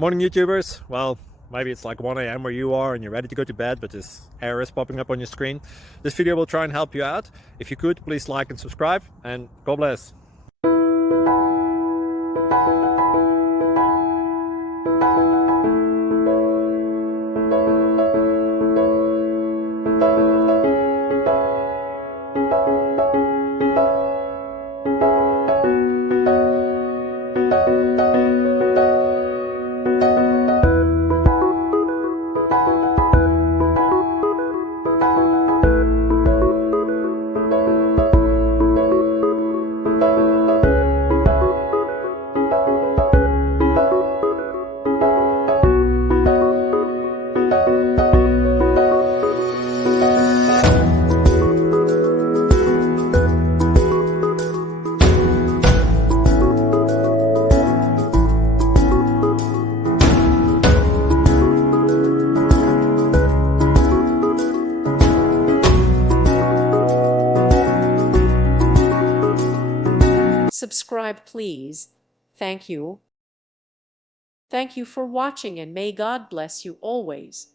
Morning YouTubers. Well, maybe it's like 1 a.m. where you are and you're ready to go to bed, but this error is popping up on your screen. This video will try and help you out. If you could, please like and subscribe, and God bless. Subscribe, please. Thank you. Thank you for watching, and may God bless you always.